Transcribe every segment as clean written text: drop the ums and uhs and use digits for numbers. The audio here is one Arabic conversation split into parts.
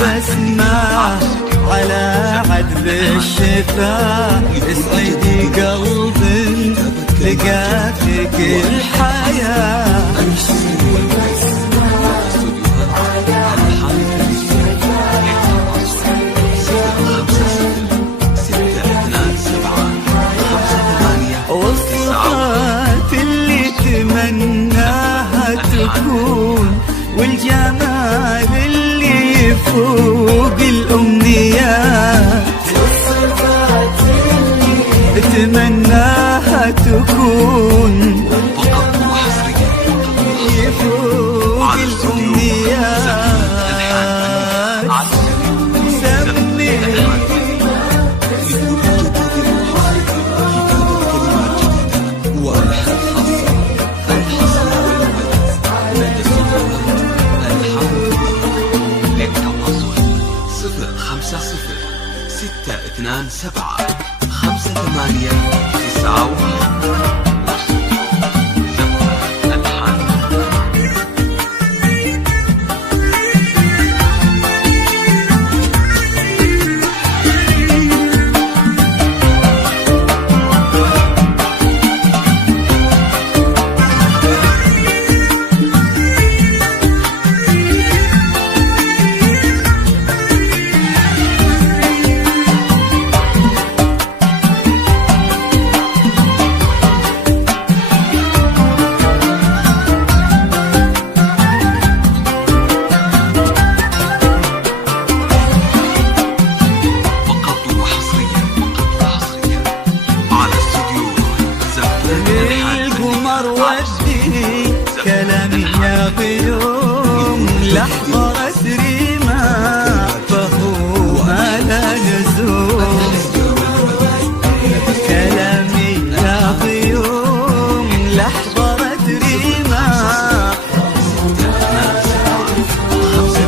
بسمة على عذب الشفا، اسعدي قلب لقى فيك الحياة. والصفات اللي تمناها تكون، والجمال اللي يفوق الأمنيات، والصفات اللي تمناها تكون يفوق الأمنيات. كلامي يا غيوم لحظة أسري ما فهو لا لزوم. كلامي يا غيوم لحظة أسري ما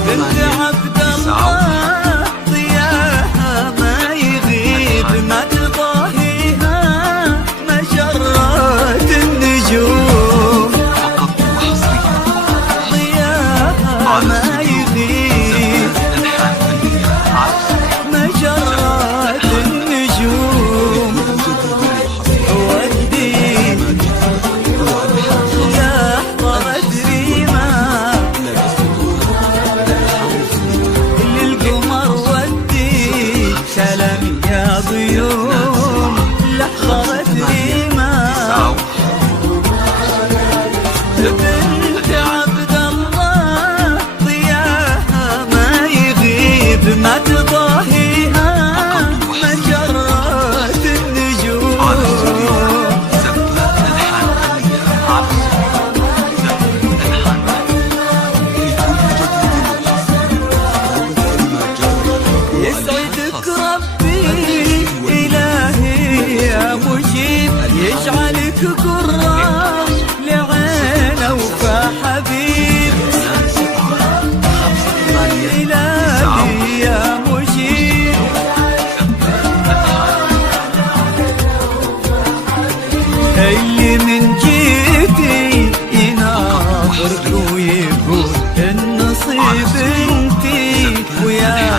بنت عبد الله ضياها ما يغيب، ما تضاهيها مجرات النجوم. ما يغيب مجرات النجوم. ودي لحظة أدري ما للقمر، ودي كلامي يا ضيوم لحظة أدري ما. بنت عبد الله ضياها ما يغيب، ما تضاهيها مجرات النجوم. يسعدك ربي إلهي يا مجيب، يجعلك قرة لعين وفا حبيب. إلهي يا مجيب اللي من جيتي يناظرك ويقول النصيب انتي ويا